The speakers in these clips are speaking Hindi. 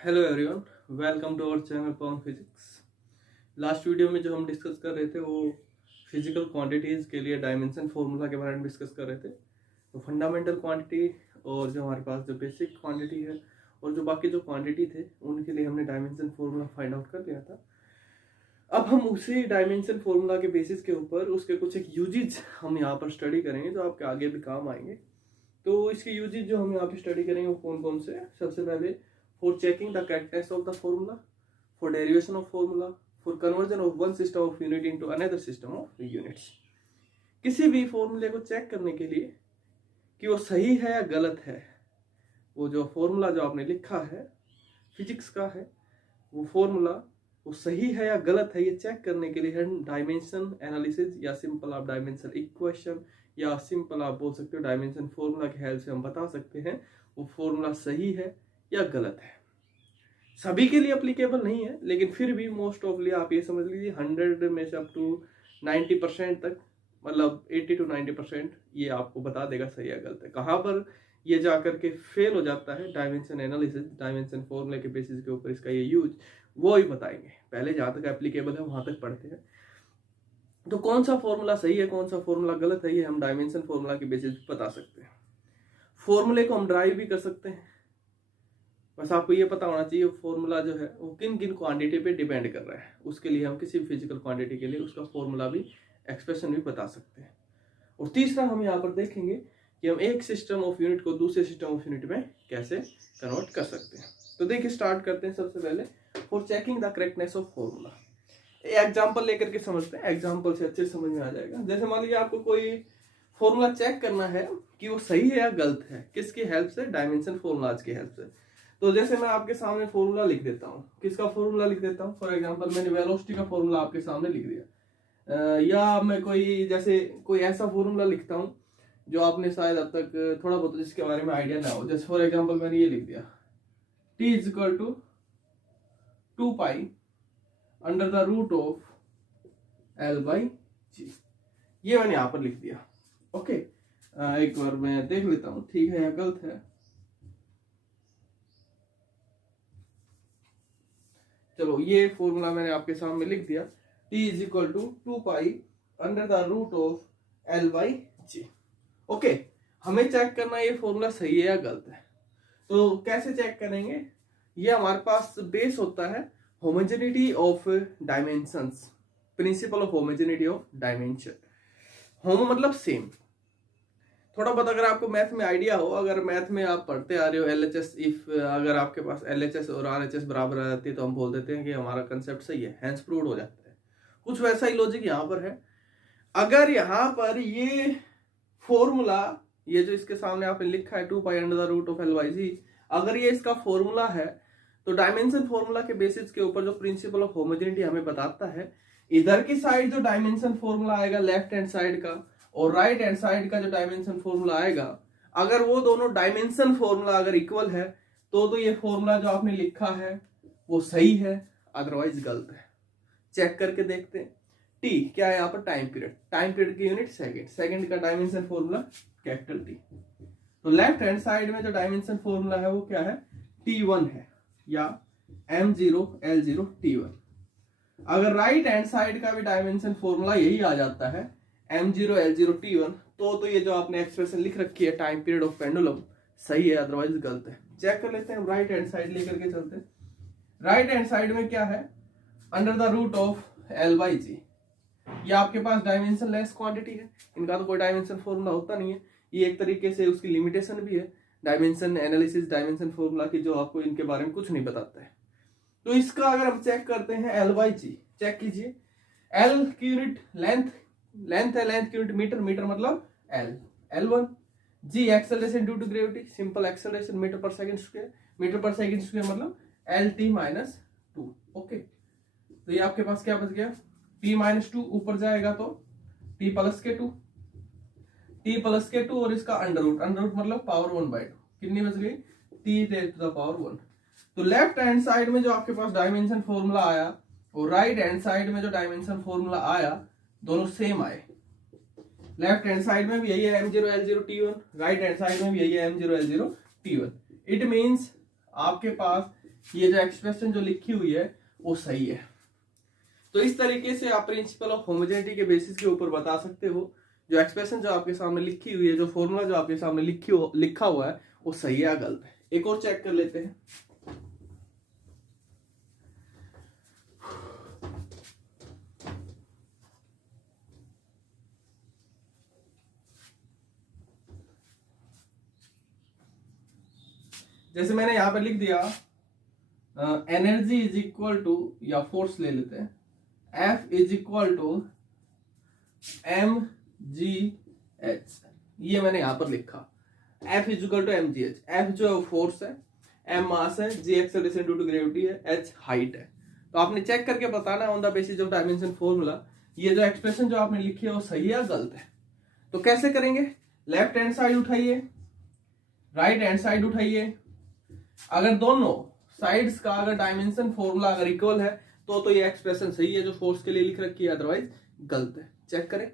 Hello everyone, welcome to our channel Pawan physics. Last video में जो हम डिस्कस कर रहे थे वो फिजिकल क्वांटिटीज़ के लिए डायमेंशन फार्मूला के बारे में डिस्कस कर रहे थे। तो फंडामेंटल क्वांटिटी और जो हमारे पास जो बेसिक क्वांटिटी है और जो बाकी जो क्वांटिटी थे उनके लिए हमने डायमेंशन फार्मूला फाइंड आउट कर लिया था। अब हम उसी डायमेंशन फार्मूला के बेसिस के ऊपर उसके कुछ एक यूजेज हम यहाँ पर स्टडी करेंगे जो आपके आगे भी काम आएंगे। तो इसके यूजेज जो हम यहाँ पे स्टडी करेंगे वो कौन कौन से हैं? सबसे पहले for checking the correctness of the formula, for derivation of formula, for conversion of one system of unit into another system of units। किसी भी फॉर्मूले को चेक करने के लिए कि वो सही है या गलत है, वो जो फॉर्मूला जो आपने लिखा है फिजिक्स का है वो फॉर्मूला वो सही है या गलत है, ये चेक करने के लिए हम डायमेंशन एनालिसिस या सिंपल आप डायमेंशन इक्वेशन या सिंपल आप बोल सकते हो डायमेंशन फॉर्मूला की हेल्प से हम बता सकते हैं वो फॉर्मूला सही है या गलत है। सभी के लिए अप्लीकेबल नहीं है, लेकिन फिर भी मोस्ट ऑफली आप ये समझ लीजिए 100 में से अप टू 90% तक, मतलब 80 to 90% ये आपको बता देगा सही या गलत है। कहाँ पर ये जाकर के फेल हो जाता है डायमेंशन एनालिसिस, डायमेंशन फॉर्मूले के बेसिस के ऊपर इसका ये यूज वो ही बताएंगे। पहले जहाँ तक एप्लीकेबल है वहां तक पढ़ते हैं। तो कौन सा फॉर्मूला सही है कौन सा फॉर्मूला गलत है ये हम डायमेंशन फॉर्मूला के बेसिस पे बता सकते हैं। फॉर्मूले को हम ड्राइव भी कर सकते हैं, बस आपको ये पता होना चाहिए फॉर्मूला जो है वो किन किन क्वांटिटी पे डिपेंड कर रहा है। उसके लिए हम किसी भी फिजिकल क्वांटिटी के लिए उसका फॉर्मूला भी एक्सप्रेशन भी बता सकते हैं। और तीसरा हम यहाँ पर देखेंगे कि हम एक सिस्टम ऑफ यूनिट को दूसरे सिस्टम ऑफ यूनिट में कैसे कन्वर्ट कर सकते हैं। तो देखिए स्टार्ट करते हैं। सबसे पहले for checking the correctness of formula, example लेकर के समझते हैं, एग्जाम्पल से अच्छे समझ में आ जाएगा। जैसे मान लीजिए आपको कोई फॉर्मूला चेक करना है कि वो सही है या गलत है, किसकी हेल्प से? डायमेंशन फॉर्मूलाज की हेल्प से। तो जैसे मैं आपके सामने फॉर्मूला लिख देता हूँ, किसका फॉर्मूला लिख देता हूँ? फॉर एग्जांपल मैंने वेलोसिटी का फॉर्मूला आपके सामने लिख दिया, या मैं कोई ऐसा फॉर्मूला लिखता हूँ जो आपने शायद अब तक थोड़ा बहुत जिसके बारे में आइडिया ना हो। जैसे फॉर एग्जांपल मैंने ये लिख दिया T is equal to 2 pi under the root of L/G। ये मैंने यहाँ पर लिख दिया। ओके, एक बार मैं देख लेता हूँ ठीक है या गलत है। चलो ये फॉर्मूला मैंने आपके सामने लिख दिया, T is equal to 2 pi under the root of L/G। Okay, हमें चेक करना है ये फॉर्मूला सही है या गलत है। तो कैसे चेक करेंगे? ये हमारे पास बेस होता है homogeneity of dimensions, principle of homogeneity of dimension. Homo मतलब सेम। थोड़ा बहुत अगर आपको मैथ में आइडिया हो, अगर मैथ में आप पढ़ते आ रहे हो LHS, इफ अगर आपके पास LHS और RHS बराबर आ जाती है तो हम बोल देते हैं कि हमारा कंसेप्ट सही है, हैंस प्रूव्ड हो जाता है। कुछ वैसा ही लॉजिक यहाँ पर है। अगर यहाँ पर ये फॉर्मूला, ये जो इसके सामने आपने लिखा है 2 pi under the root of L/G, अगर ये इसका फॉर्मूला है तो डायमेंशन फॉर्मूला के बेसिस के ऊपर जो प्रिंसिपल ऑफ होमोजेनिटी हमें बताता है, इधर की साइड जो डायमेंशन फॉर्मूला आएगा लेफ्ट हैंड साइड का और राइट हैंड साइड का जो डायमेंशन फॉर्मूला आएगा, अगर वो दोनों डायमेंशन फॉर्मूला अगर इक्वल है तो ये फॉर्मूला जो आपने लिखा है वो सही है, अदरवाइज गलत है। चेक करके देखते हैं। टी क्या है यहाँ पर? Time period. टाइम पीरियड की यूनिट सेकंड, सेकंड का डायमेंशन फॉर्मूला कैपिटल टी। तो लेफ्ट हैंड साइड में जो डायमेंशन फॉर्मूला है वो क्या है? T1 है या M0 L0 T1। अगर राइट हैंड साइड का भी डायमेंशन फॉर्मूला यही आ जाता है M0 L0 T1, तो ये जो आपने एक्सप्रेशन लिख रखी है टाइम पीरियड ऑफ पेंडुलम सही है, अदरवाइज गलत है। चेक कर लेते हैं। राइट हैंड साइड लेकर के चलते हैं। राइट हैंड साइड में क्या है? Under the root of L/G। ये आपके पास डायमेंशन लेस क्वांटिटी है, इनका तो कोई डायमेंशन फॉर्मूला होता नहीं है। ये एक तरीके से उसकी लिमिटेशन भी है डायमेंशन एनालिसिस, डायमेंशन फॉर्मूला की, जो आपको इनके बारे में कुछ नहीं बताता है। तो इसका अगर हम चेक करते हैं L/G, चेक कीजिए। L की यूनिट लेंथ है, लेंथ की यूनिट मीटर, मीटर मतलब L1। G acceleration due to gravity, simple acceleration metre per second square, metre per second square मतलब LT-2। ओके, तो ये आपके पास क्या बच गया? T-2 ऊपर जाएगा तो T+2, T+2 और इसका अंडर रूट मतलब पावर 1/2। कितनी बच गई? T⁻⁴ तो लेफ्ट हैंड साइड में जो आपके पास डायमेंशन फॉर्मूला आया और राइट हैंड साइड में जो डायमेंशन फॉर्मूला आया, दोनों सेम आए। लेफ्ट हैंड साइड में भी यही है M0 L0 T1, right hand side में भी यही है M0 L0 T1। It means आपके पास ये जो एक्सप्रेशन जो लिखी हुई है वो सही है। तो इस तरीके से आप प्रिंसिपल ऑफ होमोजेनिटी के बेसिस के ऊपर बता सकते हो जो एक्सप्रेशन जो आपके सामने लिखी हुई है, जो फॉर्मूला जो आपके सामने लिखा हुआ है वो सही है या गलत है। एक और चेक कर लेते हैं। जैसे मैंने यहां पर लिख दिया एनर्जी इज इक्वल टू, या फोर्स ले लेते हैं, F is equal to mgh। ये मैंने यहां पर लिखा F is equal to mgh। F जो फोर्स है, m मास है, g acceleration due to gravity है, h हाइट है। तो आपने चेक करके बताना on the basis of dimension formula ये जो एक्सप्रेशन जो आपने लिखी है वो सही है या गलत है। तो कैसे करेंगे? लेफ्ट हैंड साइड उठाइए, राइट हैंड साइड उठाइए। अगर दोनों साइड्स का अगर डायमेंशन फॉर्मूला अगर इक्वल है तो ये एक्सप्रेशन सही है जो फोर्स के लिए लिख रखी है, अदरवाइज गलत है। चेक करें।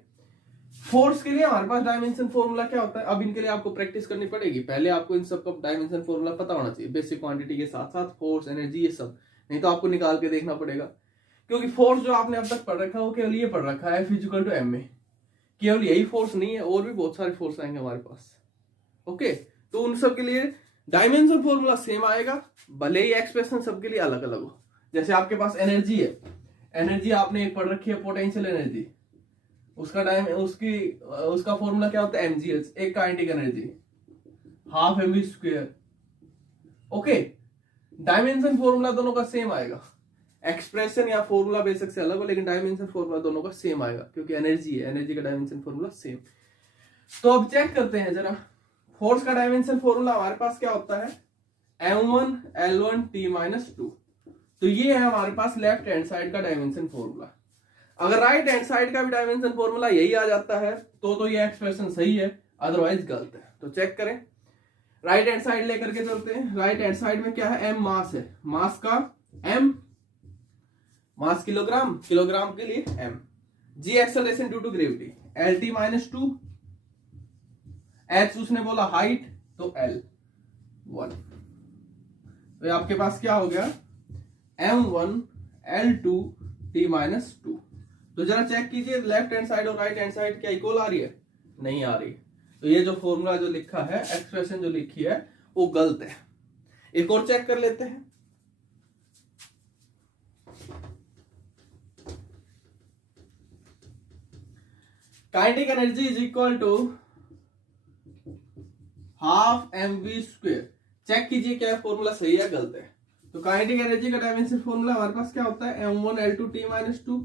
फोर्स के लिए हमारे पास डायमेंशन फॉर्मूला क्या होता है, अब इनके लिए आपको प्रैक्टिस करनी पड़ेगी। पहले आपको इन सब का डायमेंशन फॉर्मूला पता होना चाहिए, बेसिक क्वांटिटी के साथ साथ फोर्स, एनर्जी, ये सब। नहीं तो आपको निकाल के देखना पड़ेगा, क्योंकि फोर्स जो आपने अब तक पढ़ रखा है वो केवल ये पढ़ रखा है F इक्वल टू m में। केवल यही फोर्स नहीं है, और भी बहुत सारे फोर्स आएंगे हमारे पास। ओके, तो उन सब के लिए डायमेंशन फॉर्मूला सेम आएगा, भले ही एक्सप्रेशन सबके लिए अलग अलग हो। जैसे आपके पास एनर्जी है, एनर्जी आपने एक पढ़ रखी है पोटेंशियल एनर्जी, उसका फॉर्मूला क्या होता है mgh, एक kinetic energy half mv square. Okay, dimension formula दोनों का सेम आएगा। एक्सप्रेशन या फॉर्मूला बेसिक से अलग हो, लेकिन डायमेंशन फॉर्मूला दोनों का सेम आएगा, क्योंकि एनर्जी है, एनर्जी का डायमेंशन फॉर्मूला सेम। तो अब चेक करते हैं जरा। फोर्स का डायमेंशन फॉर्मूला हमारे पास क्या होता है, m1 L1 T-2। तो ये है हमारे पास लेफ्ट हैंड साइड का डायमेंशन फॉर्मूला। अगर राइट हैंड साइड का भी डायमेंशन फॉर्मूला यही आ जाता है तो ये एक्सप्रेशन सही है, अदरवाइज गलत है। तो चेक करें, राइट हैंड साइड लेकर के चलते हैं। राइट हैंड साइड में क्या है, m मास है, मास का m, मास किलोग्राम, किलोग्राम के लिए m, g acceleration due to gravity LT-2, h उसने बोला हाइट तो L1। तो आपके पास क्या हो गया, m1 L2 T-2। तो जरा चेक कीजिए लेफ्ट हैंड साइड और राइट हैंड साइड क्या इक्वल आ रही है, नहीं आ रही। तो ये जो फॉर्मूला जो लिखा है, एक्सप्रेशन जो लिखी है वो गलत है। एक और चेक कर लेते हैं। Kinetic energy is equal to half mv square. Check कीजिए क्या फॉर्मूला सही है गलत है। तो काइनेटिक एनर्जी का डायमेंशन फॉर्मूला हमारे पास क्या होता है, m1 L2 T-2।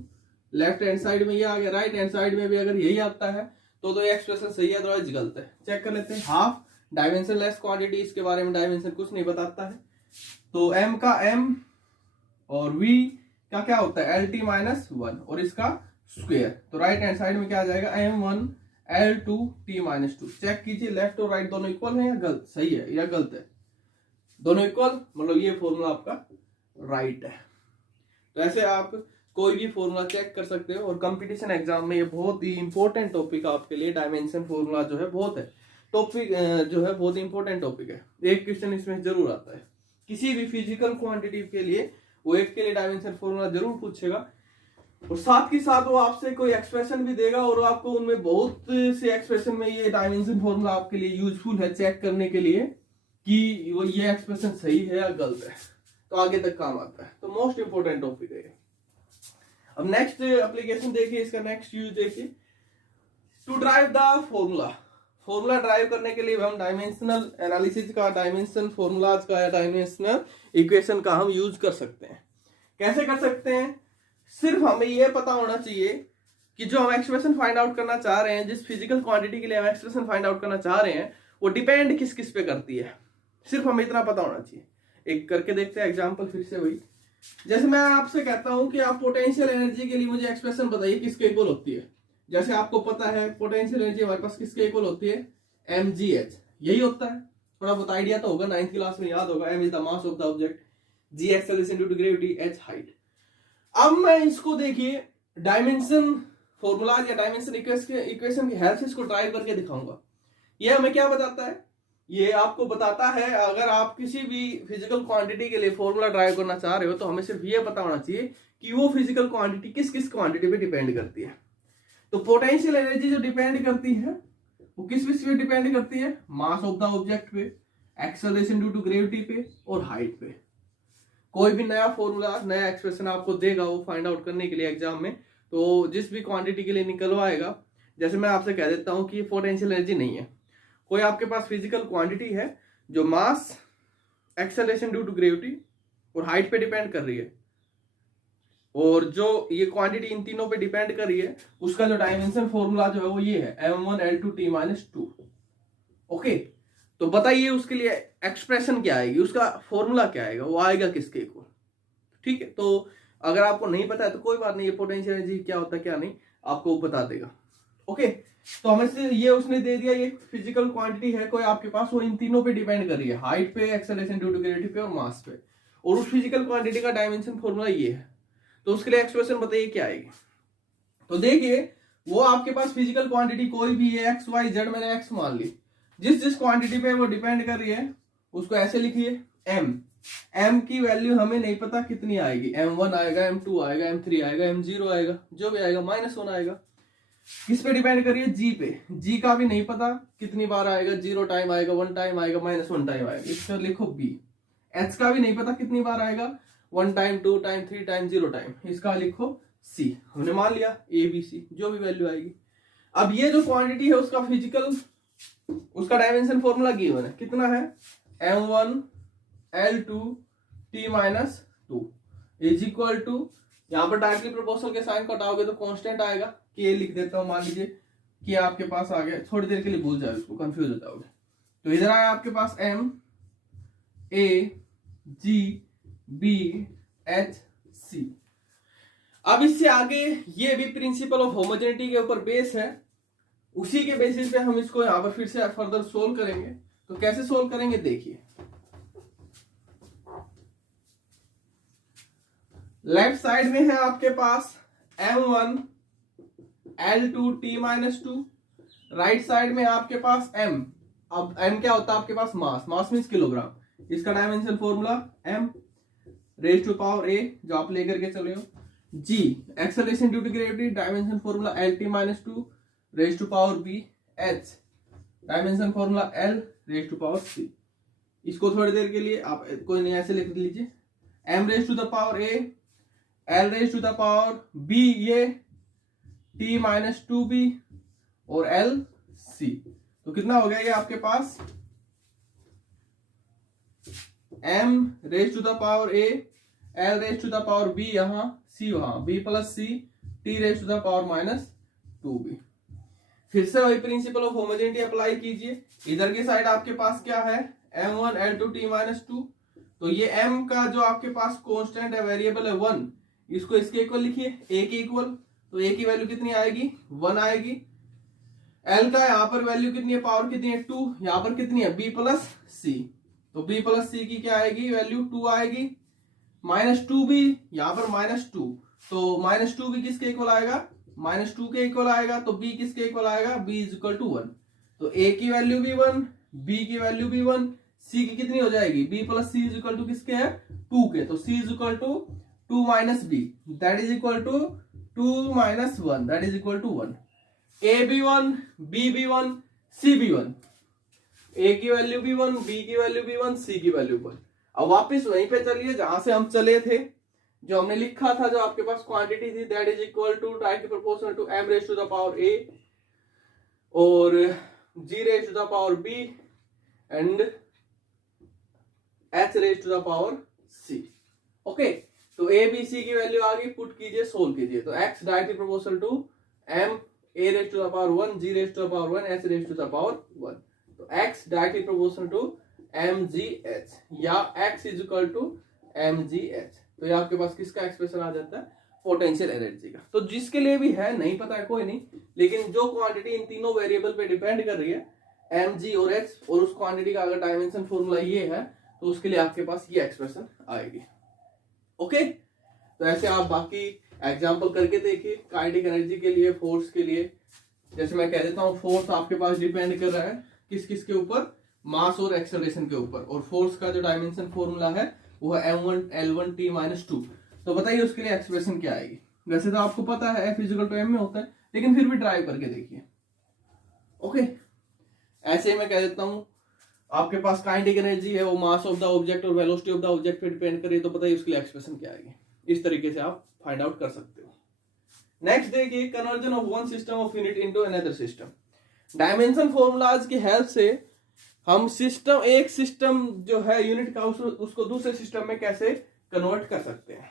Left hand side में ये आ गया, राइट हैंड साइड में भी अगर यही आता है तो ये एक्सप्रेशन सही है, अदरवाइज गलत है। चेक कर लेते हैं। हाफ डायमेंशन लेस क्वांटिटी, इसके बारे में डायमेंशन कुछ नहीं बताता है। तो m का m और v का क्या होता है LT-1 और इसका स्क्वायर। तो राइट हैंड साइड में क्या आ जाएगा, m1 L2 T-2। चेक कीजिए लेफ्ट और राइट दोनों इक्वल है या गलत, सही है या गलत है। दोनों इक्वल, मतलब ये फॉर्मूला आपका राइट है। तो ऐसे आप कोई भी फॉर्मूला चेक कर सकते हो, और कंपटीशन एग्जाम में ये बहुत ही इंपॉर्टेंट टॉपिक आपके लिए। डायमेंशन फॉर्मूला जो है बहुत है टॉपिक, जो है बहुत इंपॉर्टेंट टॉपिक है। एक क्वेश्चन इसमें जरूर आता है किसी भी फिजिकल क्वांटिटी के लिए, वो एक के लिए डायमेंशन फॉर्मूला जरूर पूछेगा, और साथ ही साथ वो आपसे कोई एक्सप्रेशन भी देगा, और आपको उनमें बहुत से एक्सप्रेशन में ये डायमेंशन फॉर्मूला आपके लिए यूजफुल है चेक करने के लिए कि वो ये एक्सप्रेशन सही है या गलत है। तो आगे तक काम आता है। तो मोस्ट इंपोर्टेंट टॉपिक है। अब नेक्स्ट एप्लीकेशन देखिए, इसका नेक्स्ट यूज देखिए। To drive the formula, formula drive करने के लिए हम डायमेंशनल एनालिसिस का, डायमेंशन फॉर्मूलाज का या डायमेंशनल इक्वेशन का हम यूज कर सकते हैं। कैसे कर सकते हैं, सिर्फ हमें यह पता होना चाहिए कि जो हम एक्सप्रेशन फाइंड आउट करना चाह रहे हैं, जिस फिजिकल क्वांटिटी के लिए हम एक्सप्रेशन फाइंड आउट करना चाह रहे हैं, वो डिपेंड किस किस पे करती है। सिर्फ हमें इतना पता होना चाहिए। एक करके देखते हैं एग्जांपल फिर से वही। जैसे मैं आपसे कहता हूं कि आप पोटेंशियल एनर्जी के लिए मुझे एक्सप्रेशन बताइए किसके इक्वल होती है। जैसे आपको पता है पोटेंशियल एनर्जी हमारे पास किसके इक्वल होती है, mgh, यही होता है। थोड़ा बहुत आइडिया तो होगा, 9th क्लास में याद होगा। m is the mass of the object, g acceleration due to gravity, h height. अब मैं इसको देखिए डायमेंशन फॉर्मूला या डायमेंशन इक्वेशन की हेल्प से इसको ड्राइव करके दिखाऊंगा। ये हमें क्या बताता है ये आपको बताता है अगर आप किसी भी फिजिकल क्वांटिटी के लिए फॉर्मूला ड्राइव करना चाह रहे हो तो हमें सिर्फ ये पता होना चाहिए कि वो फिजिकल क्वांटिटी किस किस क्वांटिटी पे डिपेंड करती है। तो पोटेंशियल एनर्जी जो डिपेंड करती है वो किस किस पे डिपेंड करती है, मास ऑफ द ऑब्जेक्ट पे, एक्सेलरेशन ड्यू टू ग्रेविटी पे और हाइट पे। कोई भी नया फॉर्मूला नया एक्सप्रेशन आपको देगा वो फाइंड आउट करने के लिए एग्जाम में, तो जिस भी क्वांटिटी के लिए निकलवाएगा, जैसे मैं आपसे कह देता हूं कि ये पोटेंशियल एनर्जी नहीं है, कोई आपके पास फिजिकल क्वांटिटी है जो मास, एक्सेलरेशन ड्यू टू ग्रेविटी और हाइट पे डिपेंड कर रही है, और जो ये क्वांटिटी इन तीनों पे डिपेंड कर रही है उसका जो डायमेंशन फॉर्मूला जो है वो ये है m1l2t-2। ओके, तो बताइए उसके लिए एक्सप्रेशन क्या आएगी, उसका फॉर्मूला क्या आएगा, वो आएगा किसके इक्वल। ठीक है, तो अगर आपको नहीं पता है तो कोई बात नहीं, ये पोटेंशियल एनर्जी क्या होता है क्या नहीं आपको बता देगा। ओके, तो हमें से ये उसने दे दिया, ये फिजिकल क्वांटिटी है कोई आपके पास, वो इन तीनों पे डिपेंड कर रही है, हाइट पे, एक्सेलरेशन ड्यू टू ग्रेविटी पे और मास पे, और उस फिजिकल क्वांटिटी का डायमेंशन फॉर्मूला ये है। तो उसके लिए एक्सप्रेशन बताइए क्या आएगी। तो देखिए वो आपके पास फिजिकल क्वांटिटी कोई भी है, एक्स वाई जेड, मैंने एक्स मान ली, जिस जिस क्वांटिटी पे वो डिपेंड कर रही है उसको ऐसे लिखिए एम की वैल्यू हमें नहीं पता कितनी आएगी, m1 आएगा, m2 आएगा, m3 आएगा, m0 आएगा, जो भी आएगा -1 आएगा। किस पे डिपेंड करिए, जी पे, जी का भी नहीं पता कितनी बार आएगा, 0 टाइम आएगा, 1 टाइम आएगा, -1 टाइम आएगा, इसको लिखो बी। एच का भी नहीं पता कितनी बार आएगा, 1 टाइम, 2 टाइम, 3 टाइम, 0 टाइम, इसका लिखो सी। हमने मान लिया ए बी सी, जो भी वैल्यू आएगी। अब ये जो क्वांटिटी है उसका फिजिकल, उसका डायमेंशन फॉर्मूला गिवन है, कितना है, m1l2t-2 इज इक्वल टू, यहां पर डायरेक्टली प्रोपोर्शनल के साइन को हटाओगे तो कांस्टेंट आएगा, के लिख देता हूं, मान लीजिए कि आपके पास आ गया, थोड़ी देर के लिए भूल जाओ इसको, कंफ्यूज हो जाओगे। तो इधर आया आपके पास m a g b h c। अब इससे आगे ये भी प्रिंसिपल ऑफ होमोजेनिटी के ऊपर बेस है, उसी के बेसिस पे हम इसको यहां पर फिर से फर्दर सोल्व करेंगे। तो कैसे सोल्व करेंगे देखिए, लेफ्ट साइड में है आपके पास m1l2t-2, राइट साइड में आपके पास m, अब m क्या होता है आपके पास, मास, मास मींस किलोग्राम, इसका dimension formula m raise to power a जो आप लेकर के चले हो, g acceleration due to gravity, dimension formula l(t-2) raise to power b, h dimension formula l raise to power c। इसको थोड़ी देर के लिए आप कोई नहीं ऐसे लिख लीजिए, m raise to the power a, l raise to the power b ये, t-2b और l c। तो कितना हो गया ये आपके पास, m raise to the power a, l raise to the power b यहां, c वहां, b plus c, t raise to the power -2b। फिर से वही प्रिंसिपल ऑफ होमोजेनिटी अप्लाई कीजिए, इधर की साइड आपके पास क्या है, m1l2t-2, तो ये m का जो आपके पास कांस्टेंट है, वेरिएबल है 1, इसको इसके इक्वल लिखिए, a के इक्वल, तो a की वैल्यू कितनी आएगी, 1 आएगी। l का यहाँ पर वैल्यू कितनी है, पावर कितनी है, 2, यहाँ पर कितनी है, b प्लस c, तो b प्लस c की क्या आएगी वैल्यू, 2 आएगी, -2b यहाँ पर -2, तो -2b किसके इक्वल आएगा, -2 के इक्वल आएगा, तो b किसके इक्वल आएगा, b इज इक्वल टू 1, तो a की वैल्यू भी 1, b की वैल्यू भी 1, c की कितनी हो जाएगी, b plus c is equal to किसके है, 2 के, तो c is equal to 2 minus b, that is equal to 2 minus 1, that is equal to 1। a भी 1, b भी 1, c भी 1, a की वैल्यू भी 1, b की वैल्यू भी 1, c की वैल्यू 1। अब वापस वहीं पे चलिए जहां से हम चले थे, जो हमने लिखा था, जो आपके पास क्वांटिटी थी, that is equal to directly proportional to m raise to the power a और g raise to the power b and h raise to the power c। Okay, तो a b c की वैल्यू आ गई, पुट कीजिए, सोल्व कीजिए, तो x directly proportional to m a raise to the power 1, g raise to the power 1, h raise to the power 1, तो x directly proportional to mgh या x is equal to mgh। तो ये आपके पास किसका एक्सप्रेशन आ जाता है, पोटेंशियल एनर्जी का। तो जिसके लिए भी है नहीं पता है कोई नहीं, लेकिन जो क्वांटिटी इन तीनों वेरिएबल पे डिपेंड कर रही है, mg और h, और उस क्वांटिटी का अगर डायमेंशन फॉर्मूला ये है तो उसके लिए आपके पास ये एक्सप्रेशन आएगी। ओके, तो ऐसे आप बाकी एग्जांपल करके देखिए, काइनेटिक एनर्जी के लिए, फोर्स के लिए। जैसे मैं कह देता हूँ, फोर्स आपके पास डिपेंड कर रहा है किस किस के ऊपर, मास और एक्सेलरेशन के ऊपर, और फोर्स का जो डायमेंशन फॉर्मूला है वो है m1L1T-2। तो बताइए उसके लिए एक्सप्रेशन क्या आएगी। वैसे तो आपको पता है F=m में होता है, लेकिन फिर भी ट्राई करके देखिए। ओके, ऐसे ही मैं कह देता हूं, आपके पास काइनेटिक एनर्जी है, वो मास ऑफ द ऑब्जेक्ट और वेलोसिटी ऑफ द ऑब्जेक्ट पे डिपेंड करे, तो बताइए उसके लिए एक्सप्रेशन क्या आएगी। इस तरीके से आप फाइंड आउट कर सकते हो। नेक्स्ट देखिए, conversion of one system of unit into another system. Dimension formulas की हेल्प से हम सिस्टम, एक सिस्टम जो है यूनिट का, उसको दूसरे सिस्टम में कैसे कन्वर्ट कर सकते हैं।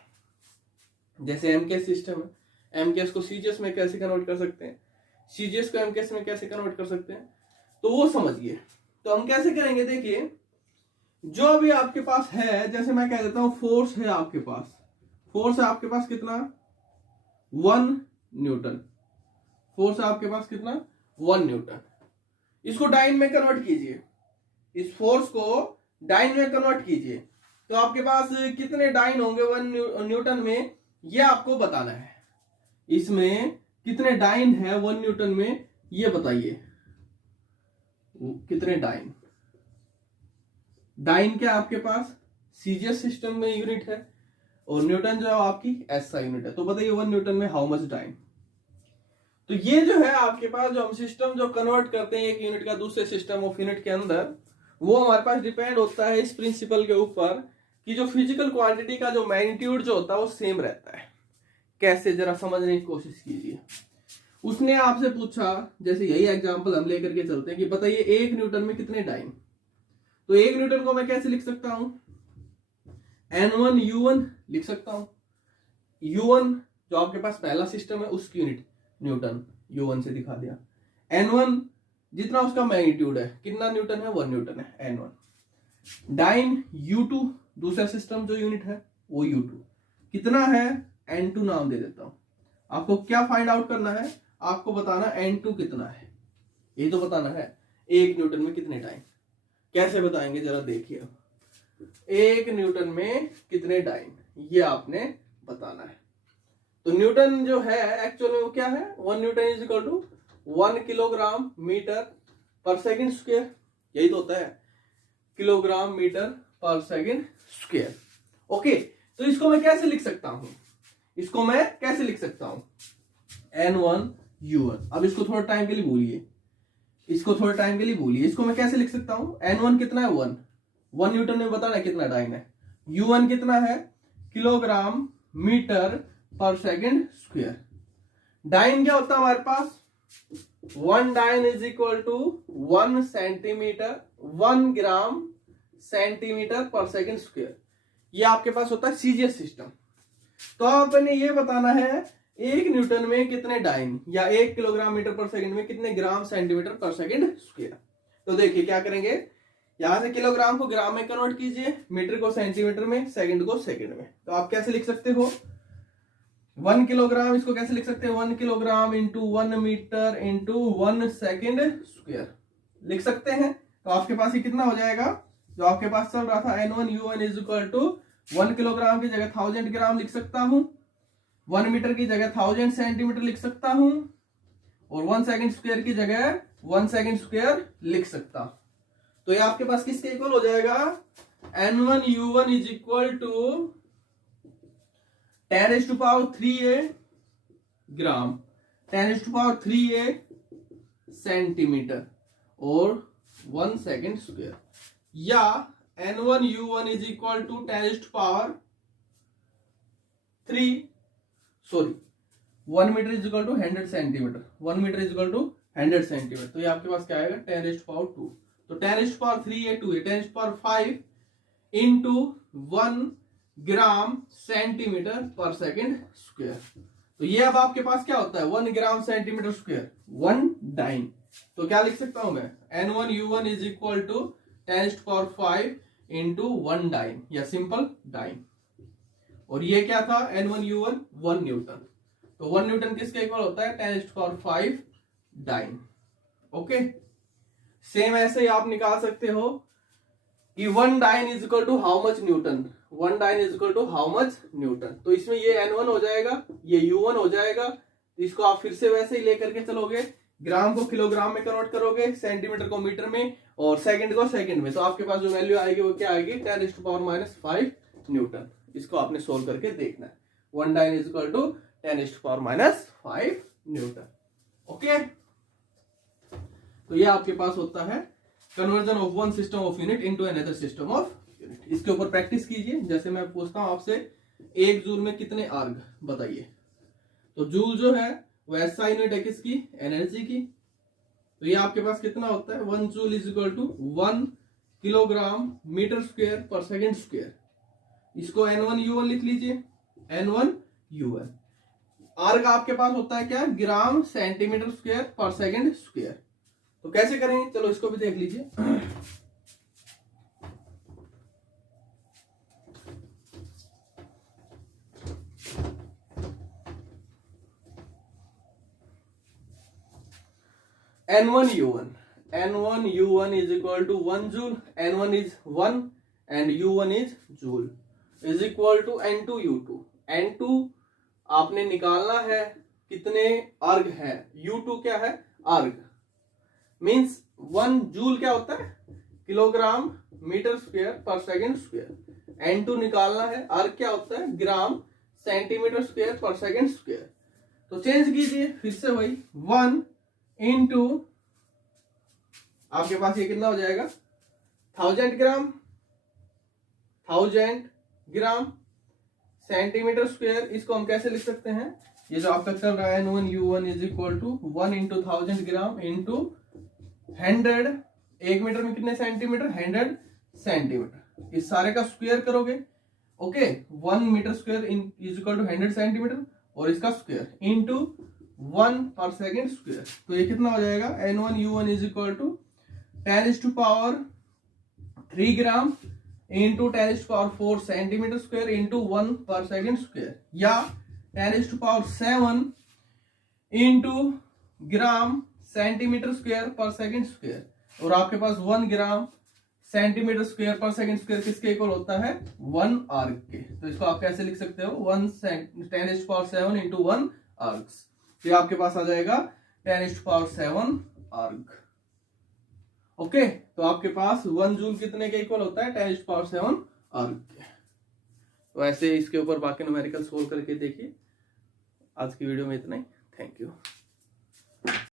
जैसे एमकेएस सिस्टम है, एमकेएस को सीजीएस में कैसे कन्वर्ट कर सकते हैं, सीजीएस को एमकेएस में कैसे कन्वर्ट कर सकते हैं, तो वो समझिए। तो हम कैसे करेंगे, देखिए जो भी आपके पास है, जैसे मैं कह देता हूं फोर्स है आपके पास, फोर्स है आपके पास कितना 1 न्यूटन, फोर्स है आपके पास कितना 1 न्यूटन। इसको डाइन में कन्वर्ट कीजिए, इस फोर्स को डाइन में कन्वर्ट कीजिए, तो आपके पास कितने डाइन होंगे 1 न्यूटन में, ये आपको बताना है। इसमें कितने डाइन है 1 न्यूटन में, ये बताइए कितने डाइन। डाइन क्या आपके पास सीजीएस सिस्टम में यूनिट है, और न्यूटन जो है आपकी एसआई यूनिट है। तो बताइए 1 न्यूटन में हाउ मच डाइन। तो ये जो है आपके पास, जो हम सिस्टम जो कन्वर्ट करते हैं एक यूनिट का दूसरे सिस्टम ऑफ यूनिट के अंदर, वो हमारे पास डिपेंड होता है इस प्रिंसिपल के ऊपर कि जो फिजिकल क्वांटिटी का जो मैग्नीट्यूड जो होता है वो सेम रहता है। कैसे, जरा समझने की कोशिश कीजिए। उसने आपसे पूछा, जैसे यही एग्जांपल हम लेकर के चलते हैं कि बताइए 1 न्यूटन में कितने डाइन। तो 1 न्यूटन को मैं कैसे लिख सकता हूं, N1U1 लिख सकता हूं। U1 जो आपके पास पहला सिस्टम है उसकी यूनिट न्यूटन, U1 से दिखा दिया। N1 जितना उसका मैग्नीट्यूड है, कितना न्यूटन है 1 न्यूटन है N1। डाइन U2 दूसरा सिस्टम जो यूनिट है वो U2 कितना है, N2 नाम दे देता हूं। आपको क्या फाइंड आउट करना है, आपको बताना N2 कितना है, ये तो बताना है 1 न्यूटन में कितने डाइन। कैसे बताएंगे जरा देखिए, 1 न्यूटन में कितने डाइन, ये आपने बताना है। तो न्यूटन जो है एक्चुअल में वो क्या है, 1 newton is equal to 1 kilogram metre per second square, यही तो होता है kilogram metre per second square. Okay, तो इसको मैं कैसे लिख सकता हूं, इसको मैं कैसे लिख सकता हूं N1U1। अब इसको थोड़ा टाइम के लिए भूलिए, इसको थोड़ा टाइम के लिए भूलिए, इसको मैं कैसे लिख सकता हूं, N1 कितना है 1 न्यूटन में बताना है कितना डाइन है, U1 कितना है kilogram metre per second square. Dyne क्या होता है हमारे पास, 1 dyne is equal to 1 centimetre, 1 gram centimetre per second square. ये आपके पास होता है सीजीएस सिस्टम। तो आपने ये बताना है 1 न्यूटन में कितने डाइन, या 1 किलोग्राम मीटर पर सेकंड में कितने ग्राम सेंटीमीटर पर सेकंड स्क्वायर। तो देखिए क्या करेंगे, यहां से किलोग्राम को ग्राम में कन्वर्ट कीजिए, मीटर को सेंटीमीटर में, सेकंड को सेकंड में। तो आप कैसे लिख सकते हो 1 किलोग्राम, इसको कैसे लिख सकते हैं 1 kilogram into 1 metre into 1 second square लिख सकते हैं। तो आपके पास ये कितना हो जाएगा, जो आपके पास चल रहा था N1U1 is equal to 1 kilogram की जगह 1000 ग्राम लिख सकता हूं, 1 मीटर की जगह 1000 सेंटीमीटर लिख सकता हूं, और 1 सेकंड स्क्वायर की जगह 1 सेकंड स्क्वायर लिख सकता हूं। तो ये आपके पास किसके इक्वल हो जाएगा, N1U1 is equal to 10⁻3 gram, 10⁻3 centimetre और 1 सेकंड स्क्वायर, या N1U1 is equal to 10⁻3 1 metre is equal to 100 centimetre, 1 metre is equal to 100 centimetre. तो ये आपके पास क्या आएगा 10⁻2। तो 10⁻3 है 2 है, 10⁻5 into 1 gram centimetre per second square. तो ये अब आपके पास क्या होता है 1 ग्राम सेंटीमीटर स्क्वायर, 1 डाइन। तो क्या लिख सकता हूं मैं N1U1 is equal to 10⁻5 into 1 dyne, या सिंपल डाइन। और ये क्या था N1U1 1 न्यूटन। तो 1 न्यूटन किसके इक्वल होता है 10⁻5 डाइन। ओके, सेम ऐसे ही आप निकाल सकते हो कि 1 dyne is equal to how much newton, 1 dyne is equal to how much newton. तो इसमें ये N1 हो जाएगा, ये U1 हो जाएगा। इसको आप फिर से वैसे ही लेकर के चलोगे, ग्राम को किलोग्राम में कन्वर्ट करोगे, सेंटीमीटर को मीटर में, और सेकंड को सेकंड में, तो आपके पास जो वैल्यू आएगी वो क्या आएगी, 10⁻⁵ न्यूटन। इसको आपने सोल्व करके देखना है। 1 dyne is equal to 10⁻⁵ newton. Okay, तो ये आपके पास होता है conversion of one system of unit into another system of unit. इसके ऊपर प्रैक्टिस कीजिए। जैसे मैं पूछता हूं आपसे 1 जूल में कितने आर्ग बताइए, तो जूल जो है वो ऐसा यूनिट है किसकी, एनर्जी की। तो ये आपके पास कितना होता है, 1 joule is equal to 1 kilogram metre square per second square. इसको N1U1 लिख लीजिए, N1U1। आर्ग आपके पास होता है क्या, ग्राम centimetre square per second square. तो कैसे करेंगे, चलो इसको भी देख लीजिए। N1U1 is equal to 1 joule, N1 is 1 and U1 is joule, is equal to N2U2। N2 आपने निकालना है कितने अर्ग है, U2 क्या है, अर्ग। मींस 1 जूल क्या होता है, kilogram metre square per second square. N2 निकालना है, अर्ग क्या होता है, ग्राम centimetre square per second square. तो चेंज कीजिए फिर से वही 1 इंटू आपके पास ये कितना हो जाएगा, 1000 ग्राम सेंटीमीटर स्क्वायर। इसको हम कैसे लिख सकते हैं, ये जो आपका चल रहा है N1U1 is equal to 1 into 1000 gram into 100। 1 metre में कितने सेंटीमीटर, 100 सेंटीमीटर। इस सारे का स्क्वायर करोगे, okay, 1 metre square is equal to 100 centimetre, और इसका square into 1 per second square. तो ये कितना हो जाएगा, N1U1 is equal to 10⁻³ gram into 10⁻⁴ centimetre square into 1 per second square, या 10⁻⁷ into gram centimetre square per second square. और आपके पास 1 gram centimetre square per second square किसके इक्वल होता है, 1 आर्ग के। तो इसको आप कैसे लिख सकते हो, 10⁻⁷ इंटू 1 आर्ग्स। ये आपके पास आ जाएगा 10⁻⁷ आर्ग। ओके, तो आपके पास 1 जूल कितने के इक्वल होता है, 10⁻⁷ आर्ग के। तो ऐसे इसके ऊपर बाकी न्यूमेरिकल सोल्व करके देखिए। आज की वीडियो में इतना ही, थैंक यू।